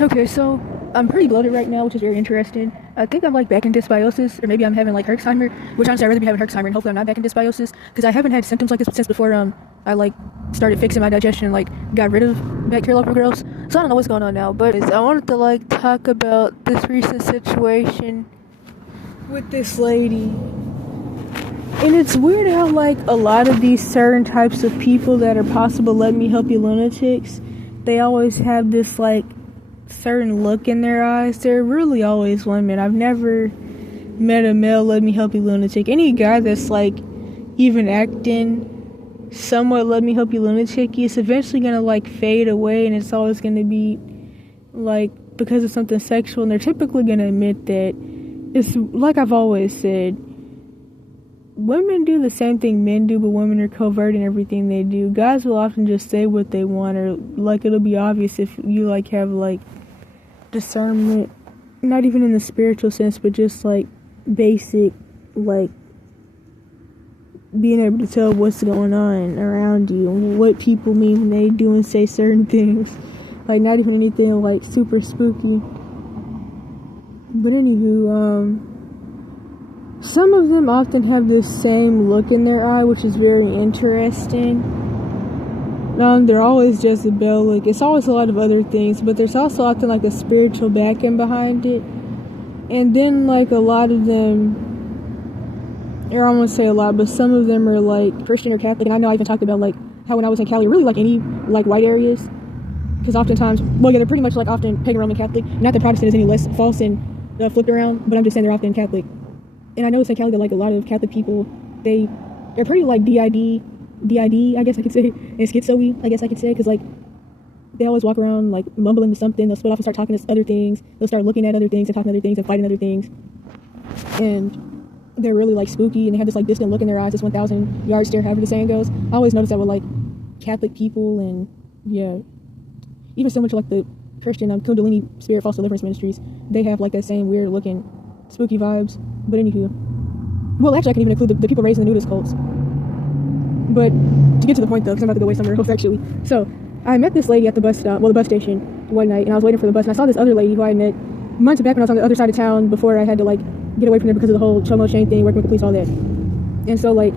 Okay, so I'm pretty bloated right now, which is very interesting. I think I'm like back in dysbiosis, or maybe I'm having like Herxheimer, which honestly I'd rather be having Herxheimer, and hopefully I'm not back in dysbiosis, because I haven't had symptoms like this since before I like started fixing my digestion, like got rid of bacterial overgrowths. So I don't know what's going on now, but I wanted to like talk about this recent situation with this lady. And it's weird how like a lot of these certain types of people that are possible let me help you lunatics, they always have this like certain look in their eyes. They're really always women. I've never met a male let me help you lunatic. Any guy that's like even acting somewhat let me help you lunatic, it's eventually gonna like fade away, and it's always gonna be like because of something sexual, and they're typically gonna admit that. It's like I've always said, women do the same thing men do, but women are covert in everything they do. Guys will often just say what they want, or like it'll be obvious if you like have like discernment, not even in the spiritual sense, but just like basic, like being able to tell what's going on around you and what people mean when they do and say certain things. Like not even anything like super spooky. But anywho, some of them often have this same look in their eye, which is very interesting. They're always Jezebelic. It's always a lot of other things, but there's also often like a spiritual backing behind it. And then like a lot of them, or I won't say a lot, but some of them are like Christian or Catholic. And I know I even talked about like how when I was in Cali, really like any like white areas, because oftentimes, well yeah, they're pretty much like often pagan Roman Catholic. Not that Protestant is any less false and flipped around, but I'm just saying they're often Catholic. And I noticed in Cali that like a lot of Catholic people, they're pretty like DID, I guess I could say, and schizo-y, I guess I could say, because like they always walk around like mumbling to something. They'll split off and start talking to other things. They'll start looking at other things and talking to other things and fighting other things. And they're really like spooky, and they have this like distant look in their eyes, this 1,000 yard stare, however the saying goes. I always notice that with like Catholic people, and yeah, even so much like the Christian Kundalini Spirit False Deliverance Ministries, they have like that same weird looking spooky vibes. But anywho, well actually I can even include the people raised in the nudist cults. But to get to the point though, because I'm about to go away somewhere else actually. So I met this lady at the bus stop, well the bus station one night, and I was waiting for the bus, and I saw this other lady who I had met months back when I was on the other side of town before I had to like get away from there because of the whole chomo chain thing, working with the police, all that. And so like,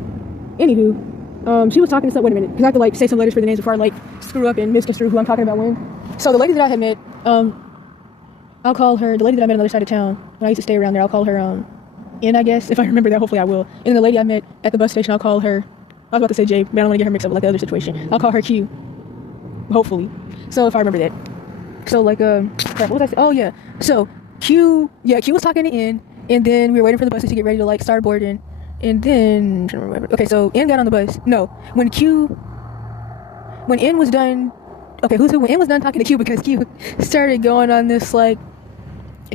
anywho, she was talking to some, wait a minute, because I have to like say some letters for the names before I like screw up and misconstrue who I'm talking about when. So the lady that I had met, I'll call her, the lady that I met on the other side of town, when I used to stay around there, I'll call her, N, I guess, if I remember that, hopefully I will. And then the lady I met at the bus station, I'll call her, I was about to say J, but I don't want to get her mixed up with like the other situation. I'll call her Q, hopefully. So if I remember that. So like, crap, what was I say? Oh yeah. So Q was talking to N, and then we were waiting for the buses to get ready to like start boarding. And then, okay, so N got on the bus. No, when N was done, okay, when N was done talking to Q, because Q started going on this like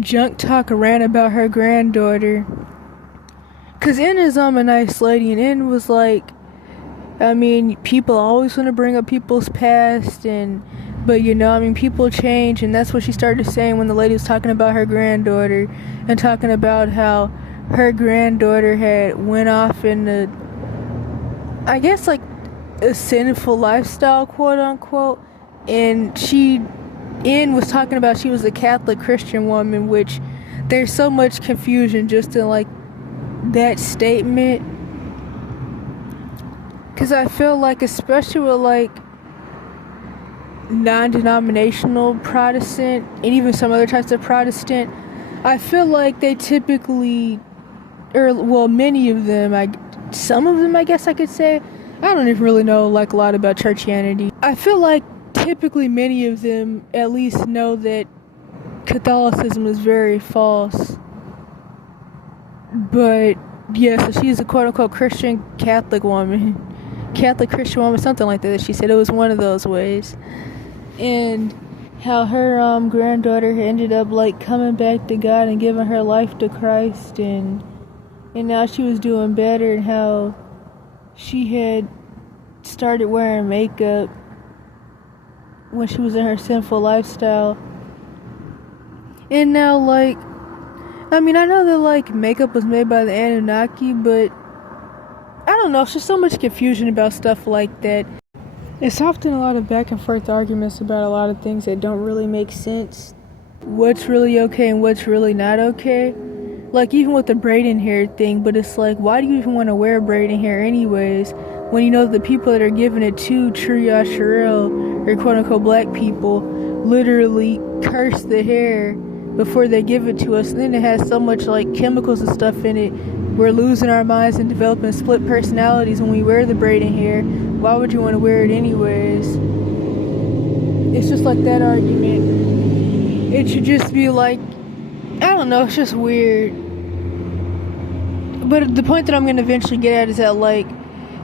junk talk rant about her granddaughter. Cause N is a nice lady, and N was like, I mean, people always want to bring up people's past, but you know, I mean, people change, and that's what she started saying when the lady was talking about her granddaughter, and talking about how her granddaughter had went off in I guess like a sinful lifestyle, quote unquote, and N was talking about she was a Catholic Christian woman, which there's so much confusion just in like that statement, because I feel like, especially with like non-denominational Protestant and even some other types of Protestant, I feel like they typically, or well, many of them, some of them I guess I could say, I don't even really know like a lot about churchianity. I feel like typically many of them at least know that Catholicism is very false. But yeah, so she's a quote-unquote Christian Catholic Christian woman, something like that. She said it was one of those ways. And how her granddaughter ended up like coming back to God and giving her life to Christ, and now she was doing better, and how she had started wearing makeup when she was in her sinful lifestyle. And now like, I mean, I know that like makeup was made by the Anunnaki, but I don't know, it's just so much confusion about stuff like that. It's often a lot of back and forth arguments about a lot of things that don't really make sense. what's really okay and what's really not okay. Like, even with the braiding hair thing, but it's like, why do you even want to wear braiding hair anyways? When you know the people that are giving it to Triya Sherrill, or quote unquote black people, literally curse the hair before they give it to us. And then it has so much like chemicals and stuff in it. We're losing our minds and developing split personalities when we wear the braiding hair. Why would you want to wear it anyways? It's just like that argument. It should just be like, I don't know, it's just weird. But the point that I'm going to eventually get at is that, like,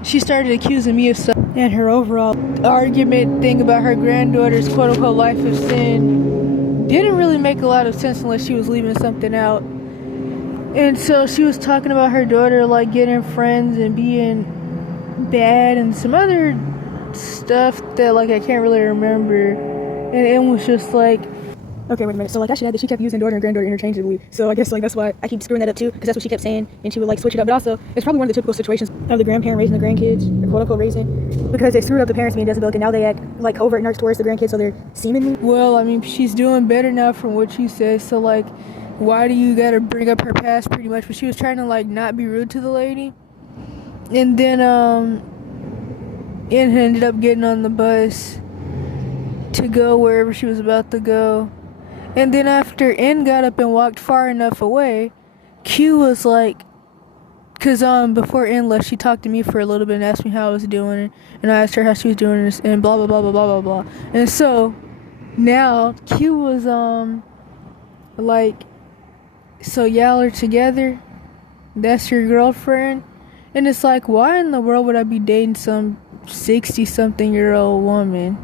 she started accusing me of stuff, and her overall argument thing about her granddaughter's quote-unquote life of sin didn't really make a lot of sense unless she was leaving something out. And so she was talking about her daughter, like, getting friends and being bad and some other stuff that, like, I can't really remember. And it was just like, okay, wait a minute. So, like, I should add that she kept using daughter and granddaughter interchangeably. So I guess, like, that's why I keep screwing that up, too. Because that's what she kept saying. And she would, like, switch it up. But also, it's probably one of the typical situations of the grandparent raising the grandkids. Or quote-unquote raising. Because they screwed up the parents being Jezebel. And now they act, like, covert narcs towards the grandkids. So they're seemingly. Well, I mean, she's doing better now from what she says. So, like, why do you gotta bring up her past pretty much? But she was trying to, like, not be rude to the lady. And then, Anne ended up getting on the bus to go wherever she was about to go. And then after N got up and walked far enough away, Q was like, cause before N left, she talked to me for a little bit and asked me how I was doing, and I asked her how she was doing, and blah blah blah blah blah blah blah. And so now Q was like, so y'all are together? That's your girlfriend? And it's like, why in the world would I be dating some 60-something-year-old woman?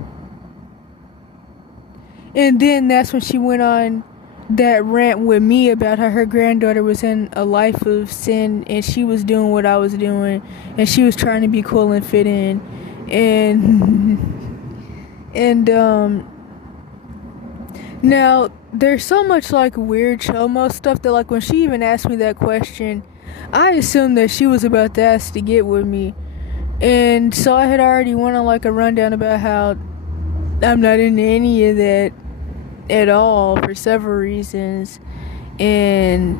And then that's when she went on that rant with me about how her granddaughter was in a life of sin and she was doing what I was doing and she was trying to be cool and fit in. And now there's so much like weird chomo stuff that, like, when she even asked me that question, I assumed that she was about to ask to get with me. And so I had already went on like a rundown about how I'm not into any of that at all for several reasons, and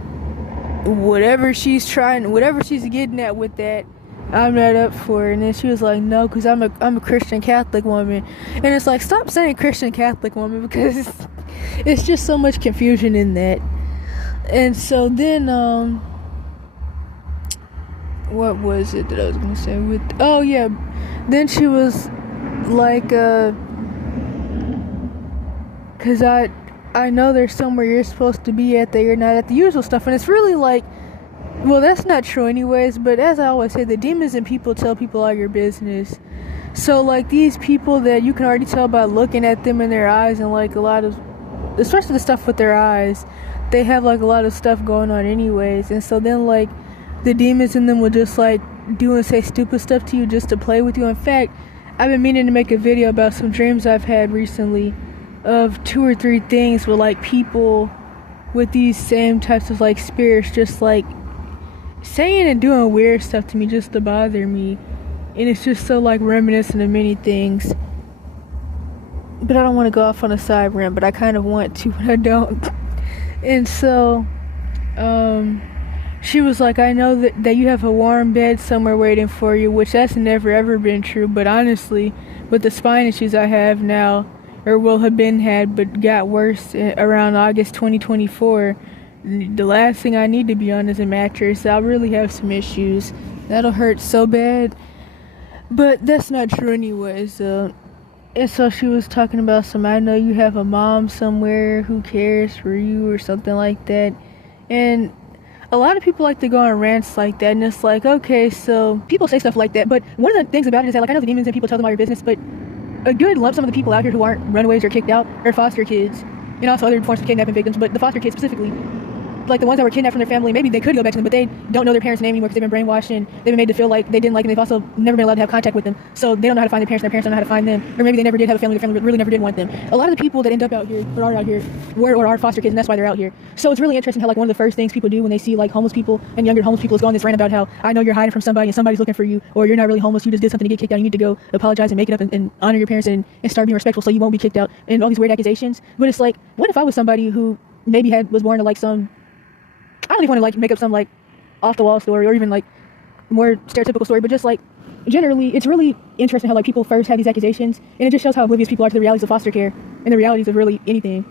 whatever she's getting at with that, I'm not up for it. And then she was like, no, because I'm a Christian Catholic woman. And it's like, stop saying Christian Catholic woman, because it's just so much confusion in that. And so then what was it that I was gonna say with, oh yeah, then she was like, because I know there's somewhere you're supposed to be at that you're not at, the usual stuff. And it's really like, well, that's not true anyways, but as I always say, the demons in people tell people all your business. So, like, these people that you can already tell by looking at them in their eyes, and, like, a lot of, especially the stuff with their eyes, they have, like, a lot of stuff going on anyways. And so then, like, the demons in them will just, like, do and say stupid stuff to you just to play with you. In fact, I've been meaning to make a video about some dreams I've had recently of 2 or 3 things with, like, people with these same types of, like, spirits just, like, saying and doing weird stuff to me just to bother me. And it's just so, like, reminiscent of many things. But I don't want to go off on a side rant, but I kind of want to, but I don't. And so she was like, I know that you have a warm bed somewhere waiting for you, which that's never ever been true. But honestly, with the spine issues I have now, or will have been had, but got worse around August 2024, the last thing I need to be on is a mattress. I'll really have some issues. That'll hurt so bad. But that's not true anyways. And so she was talking about I know you have a mom somewhere who cares for you or something like that. And a lot of people like to go on rants like that, and it's like, okay, so people say stuff like that, but one of the things about it is that, like, I know the demons and people tell them all your business, but a good lump sum of the people out here who aren't runaways or kicked out are foster kids, and also other forms of kidnapping victims, but the foster kids specifically, like the ones that were kidnapped from their family, maybe they could go back to them, but they don't know their parents' name anymore because they've been brainwashed and they've been made to feel like they didn't like them. They've also never been allowed to have contact with them, so they don't know how to find their parents don't know how to find them, or maybe they never did have a family, their family really never did want them. A lot of the people that end up out here, or are out here, were or are foster kids, and that's why they're out here. So it's really interesting how like one of the first things people do when they see like homeless people and younger homeless people is go on this rant about how I know you're hiding from somebody and somebody's looking for you, or you're not really homeless, you just did something to get kicked out, you need to go apologize and make it up and honor your parents and start being respectful so you won't be kicked out, and all these weird accusations. But it's like, what if I was somebody who maybe was born to like some, I don't even want to like make up some like off the wall story or even like more stereotypical story, but just like generally it's really interesting how like people first have these accusations, and it just shows how oblivious people are to the realities of foster care and the realities of really anything.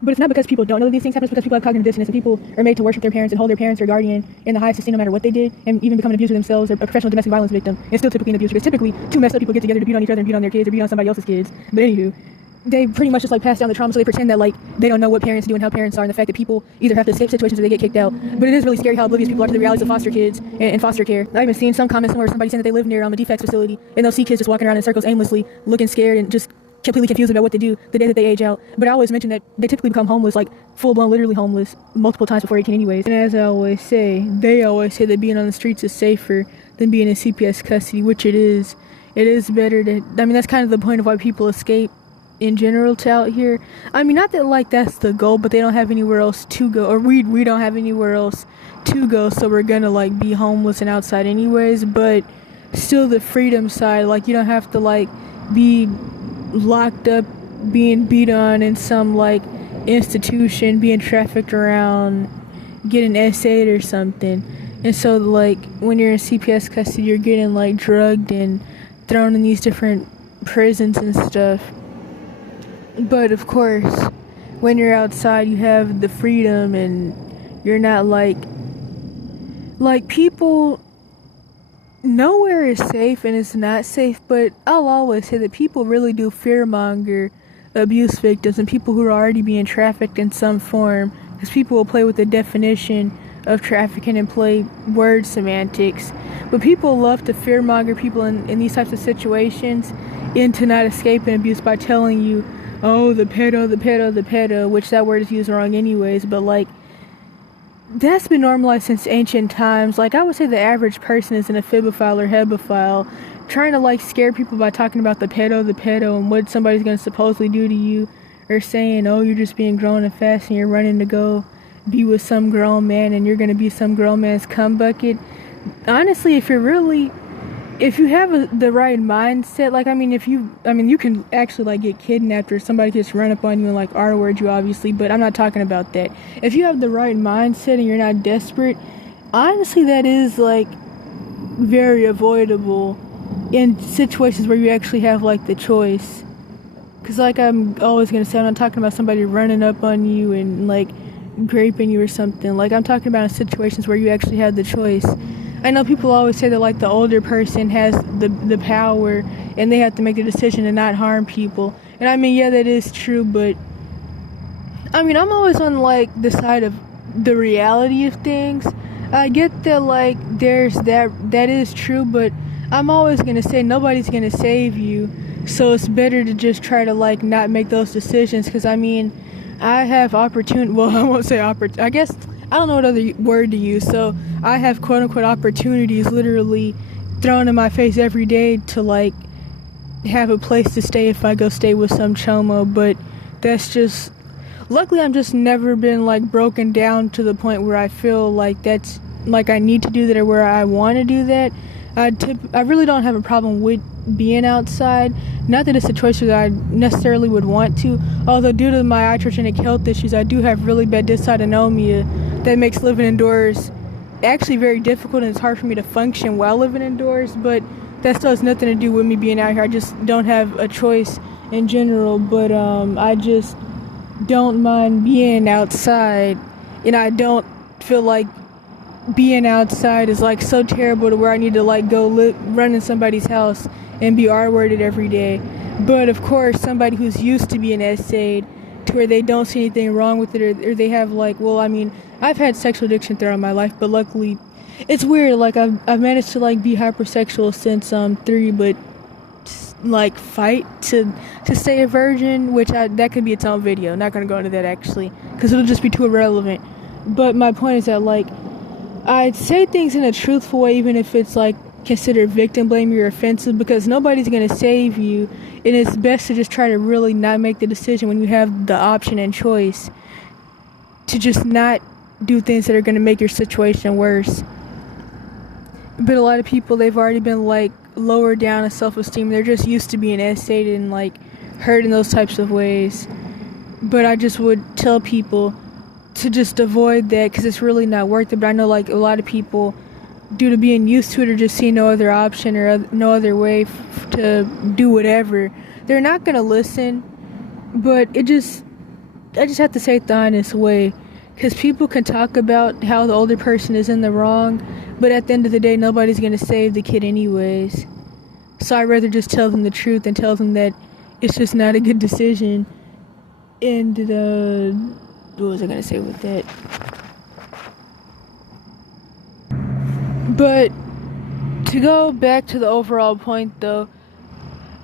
But it's not because people don't know that these things happen, it's because people have cognitive dissonance and people are made to worship their parents and hold their parents or guardian in the highest esteem no matter what they did, and even become an abuser themselves or a professional domestic violence victim and still typically an abuser, because typically two messed up people get together to beat on each other and beat on their kids or beat on somebody else's kids. But anywho, they pretty much just like pass down the trauma, so they pretend that like they don't know what parents do and how parents are, and the fact that people either have to escape situations or they get kicked out. But it is really scary how oblivious people are to the realities of foster kids and foster care. I've even seen some comments where somebody saying that they live near a defects facility and they'll see kids just walking around in circles aimlessly, looking scared and just completely confused about what to do the day that they age out. But I always mention that they typically become homeless, like full-blown literally homeless, multiple times before 18 anyways. And as I always say, they always say that being on the streets is safer than being in CPS custody, which it is. It is better to, I mean, that's kind of the point of why people escape in general to out here. I mean, not that like that's the goal, but they don't have anywhere else to go, or we don't have anywhere else to go, so we're gonna like be homeless and outside anyways. But still, the freedom side, like you don't have to like be locked up, being beat on in some like institution, being trafficked around, getting essayed or something. And so like when you're in CPS custody, you're getting like drugged and thrown in these different prisons and stuff. But of course, when you're outside, you have the freedom and you're not like people, nowhere is safe and it's not safe, but I'll always say that people really do fearmonger abuse victims and people who are already being trafficked in some form, because people will play with the definition of trafficking and play word semantics. But people love to fearmonger people in these types of situations into not escaping abuse by telling you, oh, the pedo, which that word is used wrong anyways, but like, that's been normalized since ancient times. Like, I would say the average person isn't a fibophile or hebephile, trying to like scare people by talking about the pedo and what somebody's gonna supposedly do to you, or saying, oh, you're just being grown and fast and you're running to go be with some grown man and you're gonna be some grown man's cum bucket. Honestly, if you have the right mindset, like, you can actually like get kidnapped or somebody just run up on you and like R-word you, obviously, but I'm not talking about that. If you have the right mindset and you're not desperate, honestly, that is like very avoidable in situations where you actually have like the choice. Because like I'm always going to say, I'm not talking about somebody running up on you and like raping you or something. Like, I'm talking about in situations where you actually have the choice. I know people always say that like the older person has the power and they have to make the decision to not harm people. And I mean, yeah, that is true, but I mean, I'm always on like the side of the reality of things. I get that like there's that is true, but I'm always gonna say nobody's gonna save you, so it's better to just try to like not make those decisions. Because I mean, I have opportunity, well, I won't say I guess I don't know what other word to use, so I have quote-unquote opportunities literally thrown in my face every day to like have a place to stay if I go stay with some chomo. But that's just, luckily I'm just never been like broken down to the point where I feel like that's like I need to do that or where I want to do that. I really don't have a problem with being outside. Not that it's a choice that I necessarily would want to, although due to my iatrogenic health issues, I do have really bad dysautonomia that makes living indoors actually very difficult, and it's hard for me to function while living indoors. But that still has nothing to do with me being out here. I just don't have a choice in general. But I just don't mind being outside, and I don't feel like being outside is like so terrible to where I need to like go run in somebody's house and be R-worded every day. But of course, somebody who's used to being essayed to where they don't see anything wrong with it, or they have like, well, I mean, I've had sexual addiction throughout my life, but luckily it's weird, like I've managed to like be hypersexual since 3, but like fight to stay a virgin, which that could be its own video. Not gonna go into that actually, because it'll just be too irrelevant. But my point is that, like, I'd say things in a truthful way, even if it's, like, considered victim blaming or offensive, because nobody's going to save you, and it's best to just try to really not make the decision when you have the option and choice to just not do things that are going to make your situation worse. But a lot of people, they've already been, like, lowered down in self-esteem. They're just used to being essayed and, like, hurt in those types of ways. But I just would tell people to just avoid that, because it's really not worth it. But I know, like, a lot of people, due to being used to it or just seeing no other option or no other way to do whatever, they're not going to listen. But I just have to say it the honest way, because people can talk about how the older person is in the wrong, but at the end of the day, nobody's going to save the kid anyways. So I'd rather just tell them the truth and tell them that it's just not a good decision. And what was I going to say with that? But to go back to the overall point, though,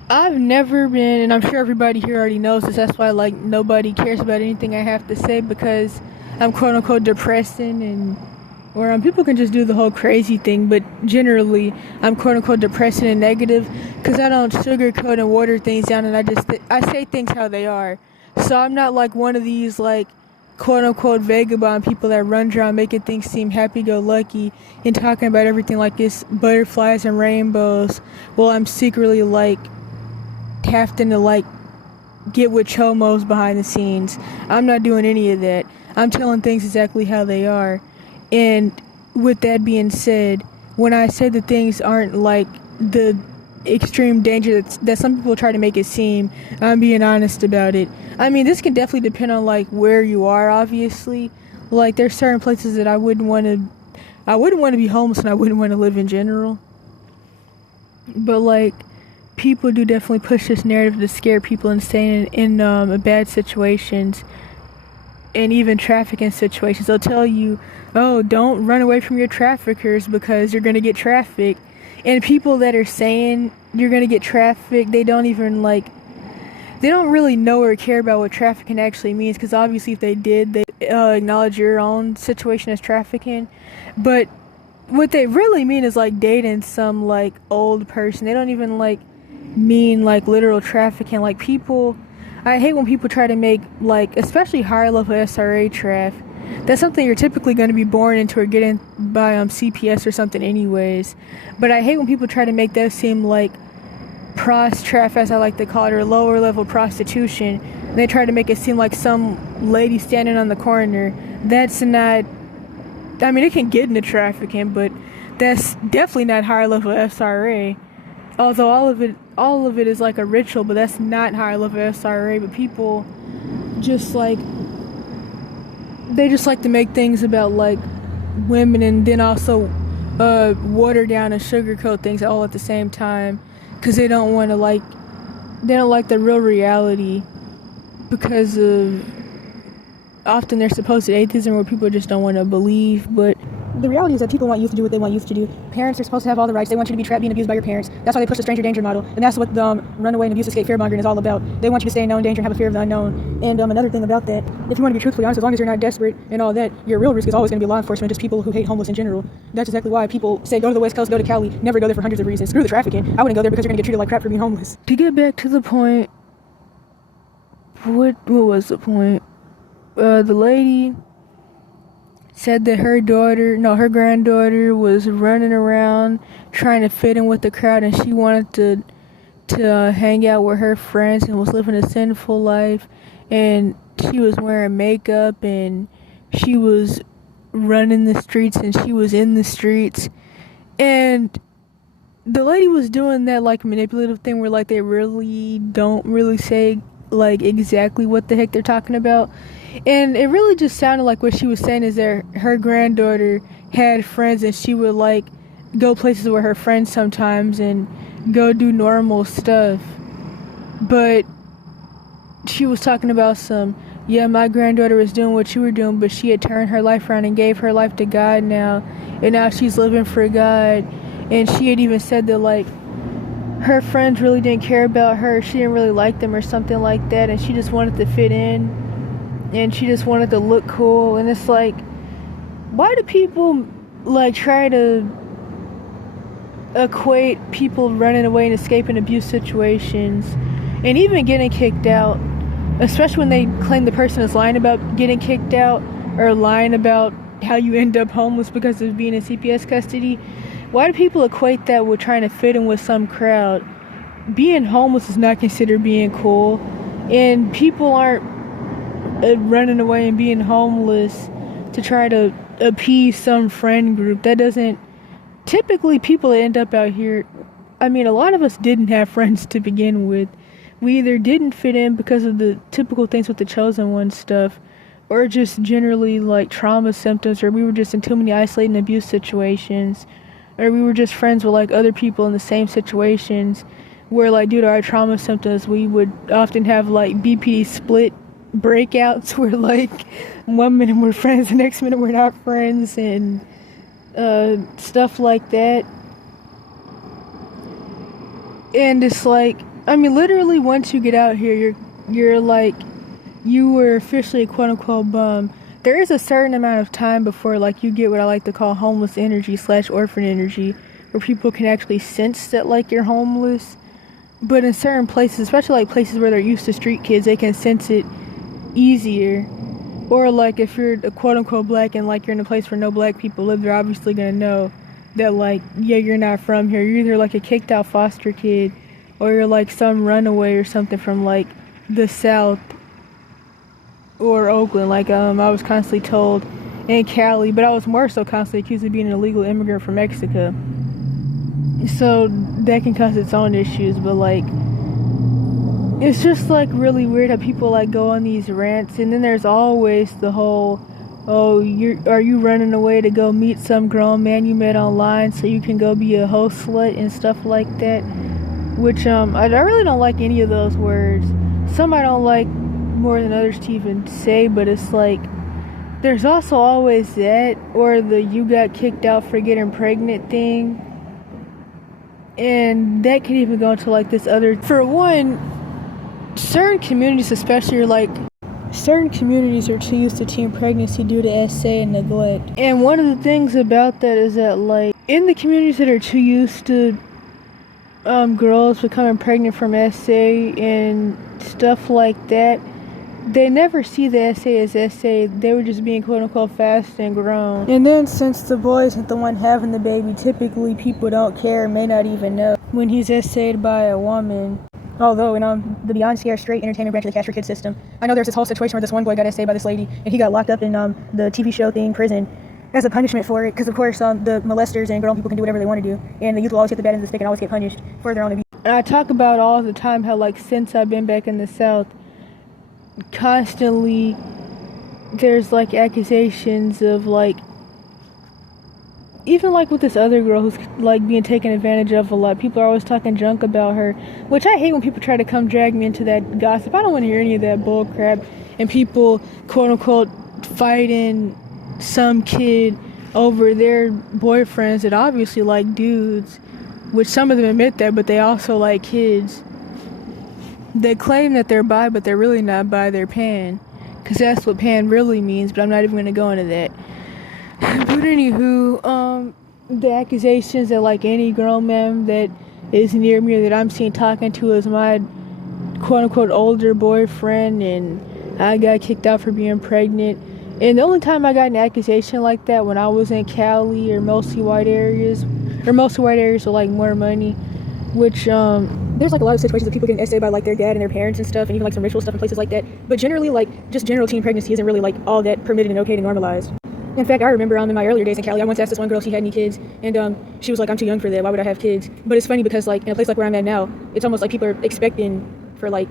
I've never been, and I'm sure everybody here already knows this, that's why, like, nobody cares about anything I have to say, because I'm quote-unquote depressing, and or people can just do the whole crazy thing, but generally I'm quote-unquote depressing and negative, because I don't sugarcoat and water things down, and I say things how they are. So I'm not like one of these, like, quote-unquote vagabond people that run around making things seem happy-go-lucky and talking about everything like it's butterflies and rainbows, while I'm secretly, like, having to, like, get with chomos behind the scenes. I'm not doing any of that. I'm telling things exactly how they are. And with that being said, when I say that things aren't like the extreme danger that some people try to make it seem, I'm being honest about it. I mean, this can definitely depend on, like, where you are, obviously. Like, there's certain places that I wouldn't want to be homeless, and I wouldn't want to live in general. But, like, people do definitely push this narrative to scare people and staying in bad situations, and even trafficking situations. They'll tell you, oh, don't run away from your traffickers because you're going to get trafficked. And people that are saying you're going to get trafficked, they don't really know or care about what trafficking actually means, because obviously if they did, they acknowledge your own situation as trafficking. But what they really mean is, like, dating some, like, old person. They don't even, like, mean, like, literal trafficking. Like, people, I hate when people try to make, like, especially higher level SRA traf, that's something you're typically going to be born into or getting by CPS or something anyways. But I hate when people try to make that seem like pros-traf, as I like to call it, or lower level prostitution, and they try to make it seem like some lady standing on the corner. That's not, I mean, it can get into trafficking, but that's definitely not higher level SRA. Although all of it is like a ritual, but that's not higher level SRA. But people just like, they just like to make things about, like, women, and then also water down and sugarcoat things all at the same time, because they don't want to, like, they don't like the real reality, because of often their supposed atheism, where people just don't want to believe. But the reality is that people want youth to do what they want youth to do. Parents are supposed to have all the rights. They want you to be trapped being abused by your parents. That's why they push the stranger danger model, and that's what the runaway and abuse escape fear-mongering is all about. They want you to stay in known danger and have a fear of the unknown. And another thing about that, if you want to be truthfully honest, as long as you're not desperate and all that, your real risk is always going to be law enforcement, just people who hate homeless in general. That's exactly why people say go to the West Coast, go to Cali, never go there for hundreds of reasons. Screw the trafficking. I wouldn't go there because you're going to get treated like crap for being homeless. To get back to the point, what was the point? The lady said that her granddaughter was running around trying to fit in with the crowd, and she wanted to hang out with her friends and was living a sinful life, and she was wearing makeup, and she was running the streets, and she was in the streets, and the lady was doing that, like, manipulative thing where, like, they really don't really say, like, exactly what the heck they're talking about. And it really just sounded like what she was saying is that her granddaughter had friends, and she would, like, go places with her friends sometimes and go do normal stuff. But she was talking about my granddaughter was doing what you were doing, but she had turned her life around and gave her life to God now, and now she's living for God. And she had even said that, like, her friends really didn't care about her, she didn't really like them or something like that, and she just wanted to fit in, and she just wanted to look cool. And it's like, why do people like try to equate people running away and escaping abuse situations and even getting kicked out, especially when they claim the person is lying about getting kicked out or lying about how you end up homeless because of being in CPS custody? Why do people equate that with trying to fit in with some crowd? Being homeless is not considered being cool, and people aren't running away and being homeless to try to appease some friend group. That doesn't... Typically, people that end up out here, I mean, a lot of us didn't have friends to begin with. We either didn't fit in because of the typical things with the chosen one stuff, or just generally like trauma symptoms, or we were just in too many isolating abuse situations, or we were just friends with like other people in the same situations where like due to our trauma symptoms we would often have like BPD split breakouts where like 1 minute we're friends, the next minute we're not friends, and stuff like that. And it's like, I mean, literally once you get out here, you're like, you were officially a quote-unquote bum. There is a certain amount of time before like you get what I like to call homeless energy / orphan energy, where people can actually sense that like you're homeless. But in certain places, especially like places where they're used to street kids, they can sense it easier. Or like if you're a quote-unquote black and like you're in a place where no black people live, they're obviously gonna know that like, yeah, you're not from here. You're either like a kicked out foster kid, or you're like some runaway or something from like the South or Oakland. Like I was constantly told in Cali, but I was more so constantly accused of being an illegal immigrant from Mexico. So that can cause its own issues, but like it's just like really weird how people like go on these rants, and then there's always the whole, oh, are you running away to go meet some grown man you met online so you can go be a hoe slut and stuff like that, which I really don't like any of those words. Some I don't like more than others to even say, but it's like there's also always that, or the you got kicked out for getting pregnant thing. And that could even go into like this other, for one, certain communities especially are like, certain communities are too used to teen pregnancy due to SA and neglect. And one of the things about that is that like in the communities that are too used to girls becoming pregnant from SA and stuff like that, they never see the SA as SA. They were just being quote-unquote fast and grown. And then since the boy isn't the one having the baby, typically people don't care, may not even know when he's SA'd by a woman. Although in the Beyond Scare straight entertainment branch of the Cash for Kids system, I know there's this whole situation where this one boy got SA'd by this lady, and he got locked up in the TV show thing, prison, as a punishment for it, because of course the molesters and grown people can do whatever they want to do, and the youth will always get the bad end of the stick and always get punished for their own abuse. And I talk about all the time how like since I've been back in the South, constantly there's like accusations of like, even like with this other girl who's like being taken advantage of a lot, people are always talking junk about her, which I hate when people try to come drag me into that gossip. I don't want to hear any of that bull crap, and people quote unquote fighting some kid over their boyfriends that obviously like dudes, which some of them admit that, but they also like kids. They claim that they're bi, but they're really not bi, they're pan. Because that's what pan really means, but I'm not even going to go into that. But anywho, the accusations that like any grown man that is near me or that I'm seen talking to is my quote-unquote older boyfriend, and I got kicked out for being pregnant. And the only time I got an accusation like that when I was in Cali or mostly white areas with like more money, which there's like a lot of situations of people getting SA'd by like their dad and their parents and stuff, and even like some ritual stuff in places like that. But generally, like just general teen pregnancy isn't really like all that permitted and okay and normalized. In fact, I remember in my earlier days in Cali, I once asked this one girl if she had any kids, and she was like, I'm too young for that, why would I have kids? But it's funny because like in a place like where I'm at now, it's almost like people are expecting for like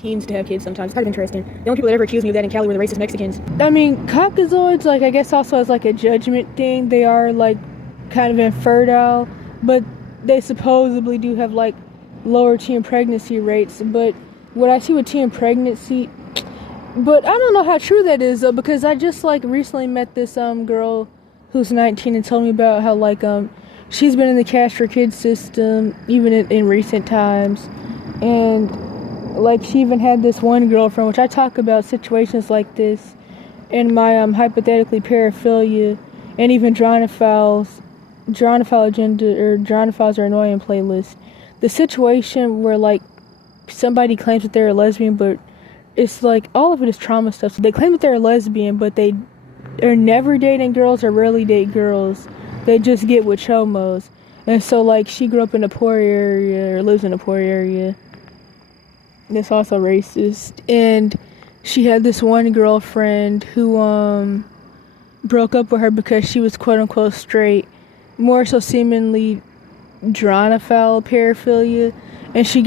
teens to have kids sometimes. It's kind of interesting. The only people that ever accused me of that in Cali were the racist Mexicans. I mean, Caucasoids, like I guess also as like a judgment thing, they are like kind of infertile, but they supposedly do have like lower teen pregnancy rates. But what I see with teen pregnancy, but I don't know how true that is though, because I just like recently met this girl who's 19 and told me about how like she's been in the Cash for Kids system even in recent times, and like she even had this one girlfriend, which I talk about situations like this in my hypothetically paraphilia, and even Dronophile's agenda or Dronophiles are annoying playlist. The situation where like somebody claims that they're a lesbian, but it's like all of it is trauma stuff. So they claim that they're a lesbian, but they are never dating girls or rarely date girls. They just get with chomos. And so like she grew up in a poor area or lives in a poor area. That's also racist. And she had this one girlfriend who broke up with her because she was quote unquote straight. More so seemingly Dronophile paraphilia. And she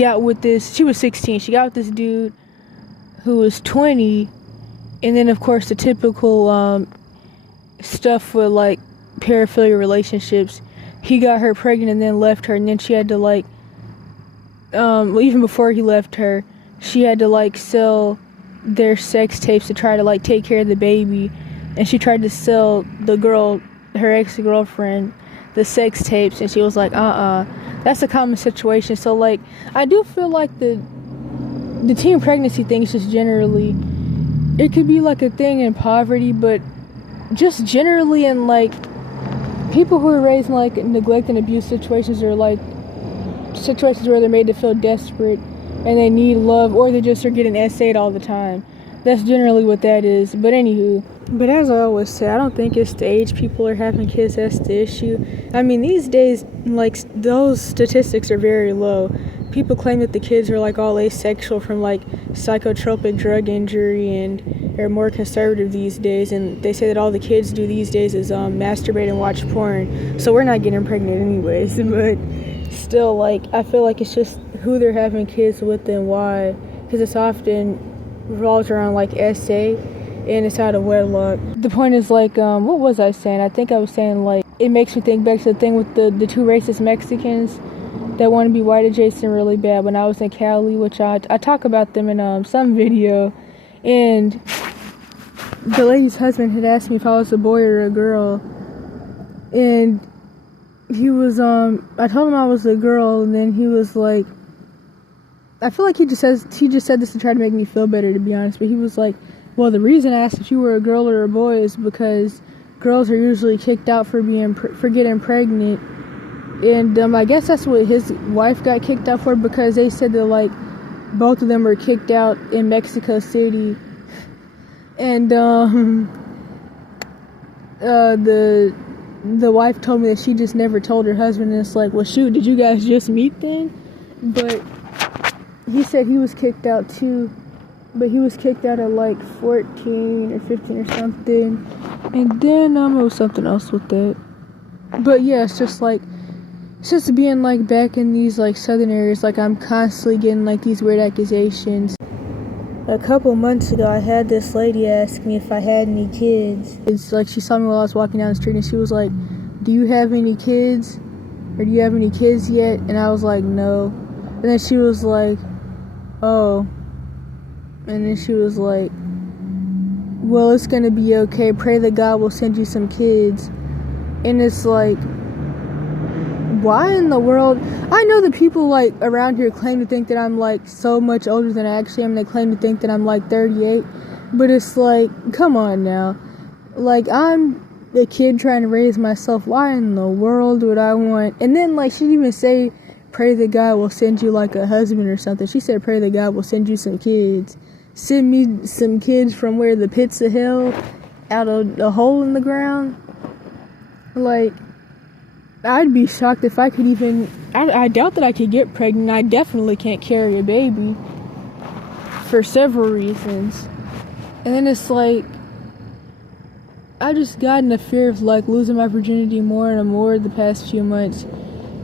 was 16, she got with this dude who was 20, and then of course the typical stuff with like paraphilia relationships. He got her pregnant and then left her, and then she had to like even before he left her, she had to like sell their sex tapes to try to like take care of the baby. And she tried to sell her ex-girlfriend, the sex tapes, and she was like, that's a common situation. So like I do feel like the teen pregnancy thing is just generally, it could be like a thing in poverty, but just generally in like people who are raised in like neglect and abuse situations, or like situations where they're made to feel desperate and they need love, or they just are getting essayed all the time. That's generally what that is. But anywho, but as I always say, I don't think it's the age people are having kids that's the issue. I mean, these days, like, those statistics are very low. People claim that the kids are like all asexual from like psychotropic drug injury and are more conservative these days, and they say that all the kids do these days is masturbate and watch porn. So we're not getting pregnant anyways. But still, like, I feel like it's just who they're having kids with and why, because it's often revolves around like SA and it's out of wedlock. The point is like what was I saying? I think I was saying like it makes me think back to the thing with the two racist Mexicans that want to be white adjacent really bad when I was in Cali, which I talk about them in some video. And the lady's husband had asked me if I was a boy or a girl, and he was I told him I was a girl, and then he was like, I feel like he just said this to try to make me feel better, to be honest, but he was like, well, the reason I asked if you were a girl or a boy is because girls are usually kicked out for getting pregnant. And I guess that's what his wife got kicked out for, because they said that like both of them were kicked out in Mexico City. And the wife told me that she just never told her husband, and it's like, well, shoot, did you guys just meet then? But he said he was kicked out too, but he was kicked out at like 14 or 15 or something. And then it was something else with that. But yeah, it's just being like back in these like southern areas, like I'm constantly getting like these weird accusations. A couple months ago, I had this lady ask me if I had any kids. It's like she saw me while I was walking down the street, and she was like, do you have any kids? Or do you have any kids yet? And I was like, no. And then she was like, oh. And then she was like, well, it's gonna be okay. Pray that God will send you some kids. And it's like, why in the world? I know that people like around here claim to think that I'm like so much older than I actually am. They claim to think that I'm like 38. But it's like, come on now. Like, I'm a kid trying to raise myself. Why in the world would I want? And then like she didn't even say, pray that God will send you like a husband or something. She said, pray that God will send you some kids. Send me some kids from where the pits of hell, out of a hole in the ground. Like, I'd be shocked if I could even, I doubt that I could get pregnant. I definitely can't carry a baby for several reasons. And then it's like, I just got in the fear of like losing my virginity more and more the past few months.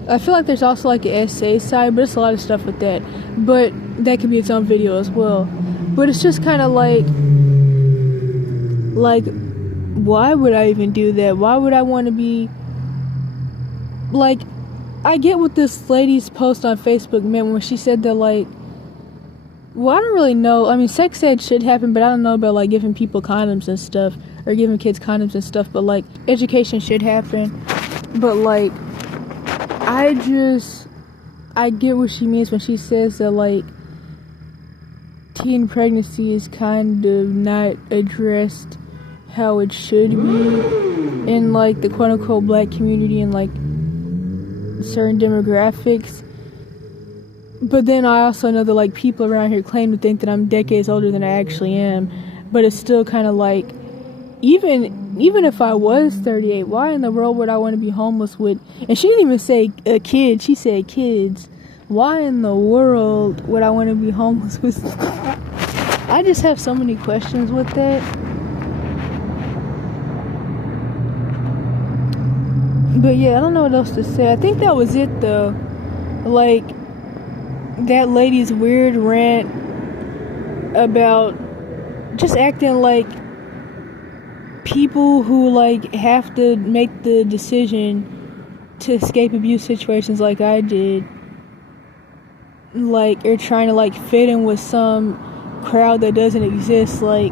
I feel like there's also like an SA side, but it's a lot of stuff with that. But that could be its own video as well. But it's just kind of like, why would I even do that? Why would I want to be, like, I get what this lady's post on Facebook meant when she said that, like, well, I don't really know. I mean, sex ed should happen, but I don't know about, like, giving people condoms and stuff, or giving kids condoms and stuff, but, like, education should happen. But, like, I get what she means when she says that, like, teen pregnancy is kind of not addressed how it should be. in like the quote unquote black community and like certain demographics. But then I also know that like people around here claim to think that I'm decades older than I actually am. But it's still kind of like, even if I was 38, why in the world would I want to be homeless with? And she didn't even say a kid. She said kids. Why in the world would I want to be homeless with? I just have so many questions with that. But yeah, I don't know what else to say. I think that was it though. Like, that lady's weird rant about just acting like people who like have to make the decision to escape abuse situations like I did, like, are trying to like fit in with some crowd that doesn't exist. Like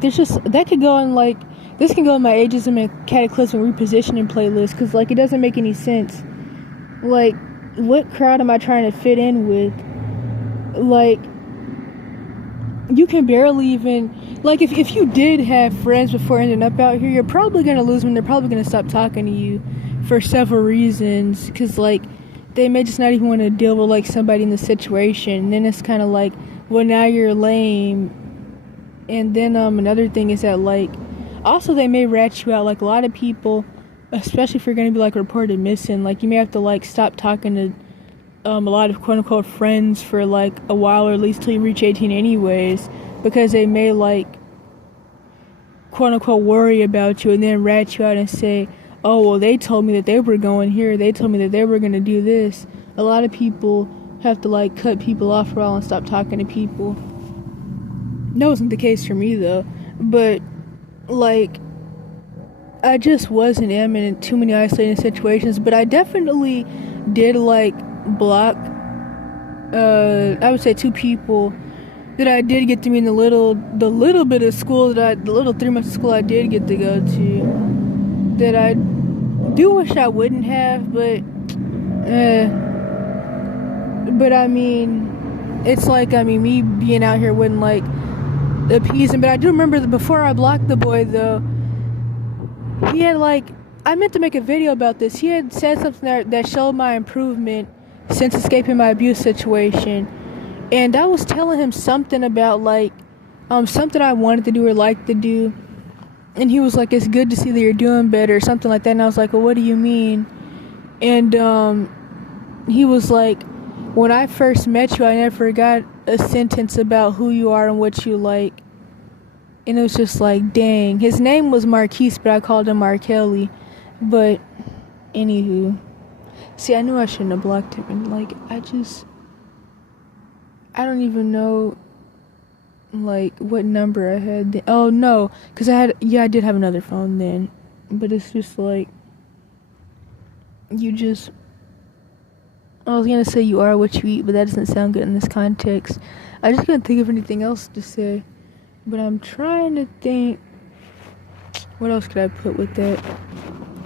there's just, that could go in like, this can go in my ageism and cataclysmic repositioning playlist, because like it doesn't make any sense. Like, what crowd am I trying to fit in with? Like, you can barely even, like, if you did have friends before ending up out here, you're probably going to lose them. They're probably going to stop talking to you for several reasons, because like they may just not even want to deal with like somebody in the situation. And then it's kind of like, well, now you're lame. And then another thing is that like, also they may rat you out. Like, a lot of people, especially if you're going to be like reported missing, like you may have to like stop talking to a lot of quote unquote friends for like a while, or at least till you reach 18 anyways, because they may like quote unquote worry about you and then rat you out and say, oh, well, they told me that they were going here, they told me that they were going to do this. A lot of people have to like cut people off for a while and stop talking to people. That wasn't the case for me though, but like, I just wasn't in too many isolating situations, but I definitely did like block, I would say 2 people that I did get to meet in the little bit of school the little 3 months of school I did get to go to, that I do wish I wouldn't have, but I mean, it's like, I mean, me being out here wouldn't like appease him. But I do remember that before I blocked the boy though, he had like, I meant to make a video about this. He had said something that showed my improvement since escaping my abuse situation. And I was telling him something about like, something I wanted to do or liked to do. And he was like, it's good to see that you're doing better, or something like that. And I was like, well, what do you mean? And he was like, when I first met you, I never got a sentence about who you are and what you like. And it was just like, dang. His name was Marquise, but I called him Markelly. But, anywho. See, I knew I shouldn't have blocked him. And, like, I don't even know, like, what number I had then. Oh, no. Because I did have another phone then. But it's just like, I was going to say you are what you eat, but that doesn't sound good in this context. I just couldn't think of anything else to say. But I'm trying to think, what else could I put with that?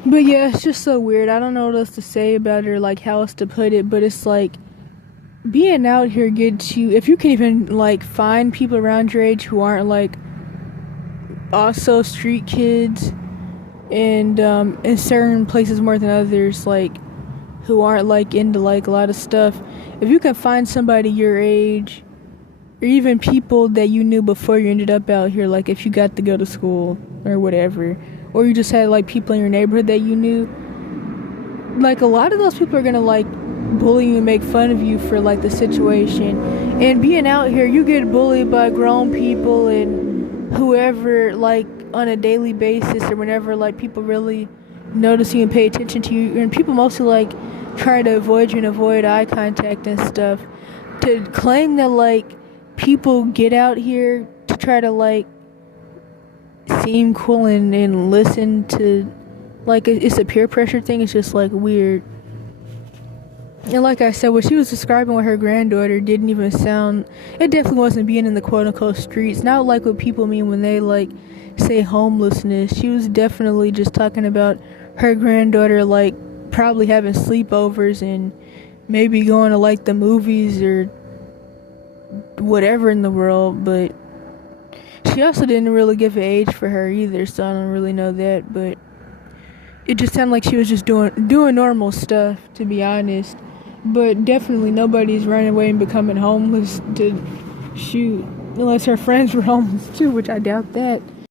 But yeah, it's just so weird. I don't know what else to say about it, or like how else to put it, but it's like, being out here gets you, if you can even like find people around your age who aren't like also street kids, and in certain places more than others, like who aren't like into like a lot of stuff, if you can find somebody your age, or even people that you knew before you ended up out here, like if you got to go to school or whatever, or you just had like people in your neighborhood that you knew, like a lot of those people are gonna like bully you and make fun of you for like the situation. And being out here, you get bullied by grown people and whoever, like on a daily basis, or whenever like people really notice you and pay attention to you, and people mostly like try to avoid you and avoid eye contact and stuff. To claim that like people get out here to try to like seem cool and listen to, like, it's a peer pressure thing, it's just like weird. And like I said, what she was describing with her granddaughter didn't even sound, it definitely wasn't being in the quote unquote streets, not like what people mean when they like say homelessness. She was definitely just talking about her granddaughter like probably having sleepovers and maybe going to like the movies or whatever in the world. But She also didn't really give an age for her either, so I don't really know that, but it just sounded like she was just doing normal stuff, to be honest. But definitely nobody's running away and becoming homeless to shoot, unless her friends were homeless too, which I doubt that.